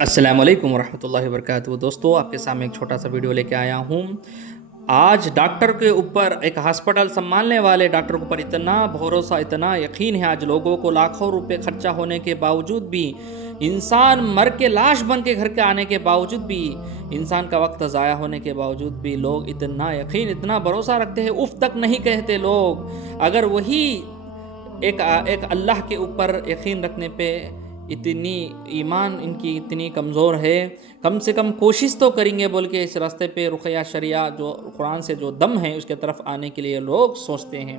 السلام علیکم ورحمۃ اللہ وبرکاتہ دوستو، آپ کے سامنے ایک چھوٹا سا ویڈیو لے کے آیا ہوں۔ آج ڈاکٹر کے اوپر، ایک ہاسپٹل سنبھالنے والے ڈاکٹر کے اوپر اتنا بھروسہ، اتنا یقین ہے آج لوگوں کو، لاکھوں روپے خرچہ ہونے کے باوجود بھی، انسان مر کے لاش بن کے گھر کے آنے کے باوجود بھی، انسان کا وقت ضائع ہونے کے باوجود بھی لوگ اتنا یقین، اتنا بھروسہ رکھتے ہیں، اف تک نہیں کہتے لوگ۔ اگر وہی ایک اللہ کے اوپر یقین رکھنے پہ اتنی ایمان ان کی اتنی کمزور ہے، کم سے کم کوشش تو کریں گے بول کے اس راستے پہ رقیہ شریعہ جو قرآن سے جو دم ہے اس کے طرف آنے کے لیے لوگ سوچتے ہیں۔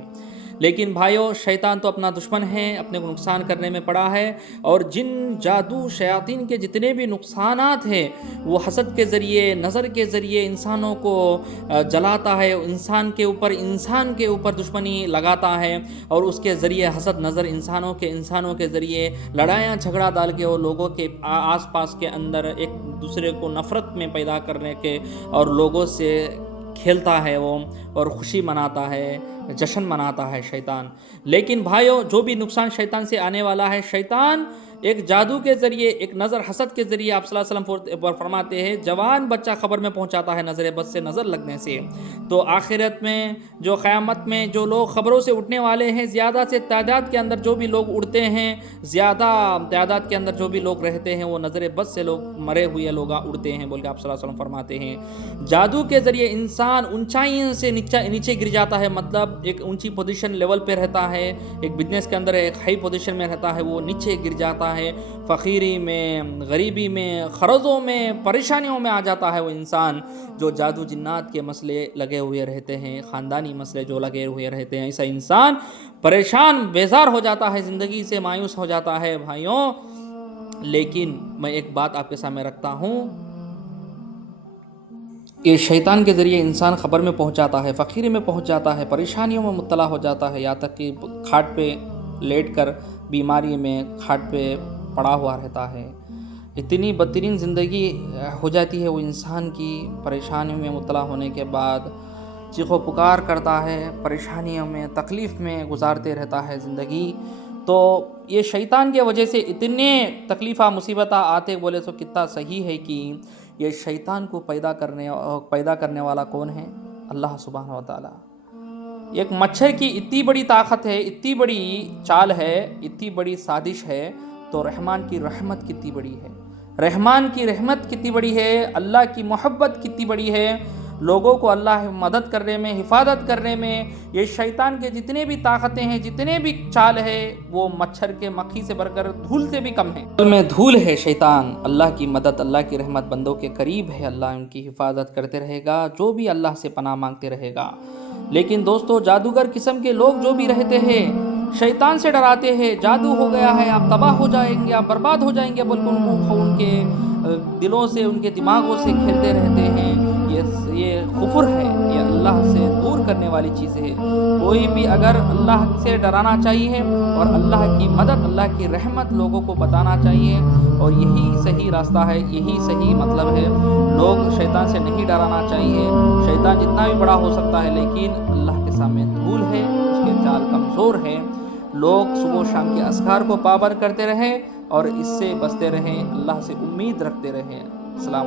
لیکن بھائیو، شیطان تو اپنا دشمن ہے، اپنے کو نقصان کرنے میں پڑا ہے، اور جن جادو شیاطین کے جتنے بھی نقصانات ہیں وہ حسد کے ذریعے، نظر کے ذریعے انسانوں کو جلاتا ہے، انسان کے اوپر دشمنی لگاتا ہے، اور اس کے ذریعے حسد، نظر، انسانوں کے ذریعے لڑائیاں جھگڑا ڈال کے وہ لوگوں کے آس پاس کے اندر ایک دوسرے کو نفرت میں پیدا کرنے کے، اور لوگوں سے کھیلتا ہے وہ، اور خوشی مناتا ہے، جشن مناتا ہے شیطان۔ لیکن بھائیو، جو بھی نقصان شیطان سے آنے والا ہے، شیطان ایک جادو کے ذریعے، ایک نظر حسد کے ذریعے، آپ صلی اللہ علیہ وسلم فرماتے ہیں جوان بچہ خبر میں پہنچاتا ہے نظر بد سے، نظر لگنے سے۔ تو آخرت میں، جو قیامت میں جو لوگ خبروں سے اٹھنے والے ہیں، زیادہ سے تعداد کے اندر جو بھی لوگ اڑتے ہیں، زیادہ تعداد کے اندر جو بھی لوگ رہتے ہیں، وہ نظر بد سے لوگ، مرے ہوئے لوگ اڑتے ہیں بول کے آپ صلی اللہ علیہ وسلم فرماتے ہیں۔ جادو کے ذریعے انسان اونچائی سے نیچے گر جاتا ہے، مطلب ایک اونچی پوزیشن لیول پہ رہتا ہے، ایک بزنس کے اندر ایک ہائی پوزیشن میں رہتا ہے، وہ نیچے گر جاتا ہے، فقیری میں، غریبی میں، قرضوں میں، پریشانیوں میں آ جاتا ہے وہ انسان، جو جادو جنات کے مسئلے لگے ہوئے رہتے ہیں، خاندانی مسئلے جو لگے ہوئے رہتے ہیں، ایسا انسان پریشان، بیزار ہو جاتا ہے، زندگی سے مایوس ہو جاتا ہے بھائیوں۔ لیکن میں ایک بات آپ کے سامنے رکھتا ہوں، یہ شیطان کے ذریعے انسان خبر میں پہنچاتا ہے، فقیری میں پہنچ جاتا ہے، پریشانیوں میں مبتلا ہو جاتا ہے، یہاں تک کہ کھاٹ پہ لیٹ کر بیماری میں کھاٹ پہ پڑا ہوا رہتا ہے۔ اتنی بدترین زندگی ہو جاتی ہے وہ انسان کی، پریشانیوں میں مبتلا ہونے کے بعد چیخ و پکار کرتا ہے، پریشانیوں میں، تکلیف میں گزارتے رہتا ہے زندگی۔ تو یہ شیطان کی وجہ سے اتنے تکلیفہ مصیبتہ آتے، بولے تو کتنا صحیح ہے کہ یہ شیطان کو پیدا کرنے والا کون ہے؟ اللہ سبحانہ و تعالیٰ۔ ایک مچھر کی اتنی بڑی طاقت ہے، اتنی بڑی چال ہے، اتنی بڑی سازش ہے، تو رحمان کی رحمت کتنی بڑی ہے، رحمان کی رحمت کتنی بڑی ہے، اللہ کی محبت کتنی بڑی ہے، لوگوں کو اللہ مدد کرنے میں، حفاظت کرنے میں، یہ شیطان کے جتنے بھی طاقتیں ہیں، جتنے بھی چال ہے، وہ مچھر کے مکھی سے بڑھ کر دھول سے بھی کم ہے۔ میں دھول ہے شیطان، اللہ کی مدد، اللہ کی رحمت بندوں کے قریب ہے، اللہ ان کی حفاظت کرتے رہے گا، جو بھی اللہ سے پناہ مانگتے رہے گا۔ لیکن دوستو، جادوگر قسم کے لوگ جو بھی رہتے ہیں، شیطان سے ڈراتے ہیں، جادو ہو گیا ہے، آپ تباہ ہو جائیں گے، آپ برباد ہو جائیں گے بول کے ان کے دلوں سے، ان کے دماغوں سے کھیلتے رہتے ہیں۔ یہ کفر ہے، یہ اللہ سے دور کرنے والی چیز ہے۔ کوئی بھی اگر اللہ سے ڈرانا چاہیے، اور اللہ کی مدد، اللہ کی رحمت لوگوں کو بتانا چاہیے، اور یہی صحیح راستہ ہے، یہی صحیح مطلب ہے۔ لوگ شیطان سے نہیں ڈرانا چاہیے، شیطان جتنا بھی بڑا ہو سکتا ہے، لیکن اللہ کے سامنے دھول ہے، اس کے چال کمزور ہے۔ لوگ صبح و شام کے اذکار کو پابند کرتے رہیں، اور اس سے بچتے رہیں، اللہ سے امید رکھتے رہیں۔ السلام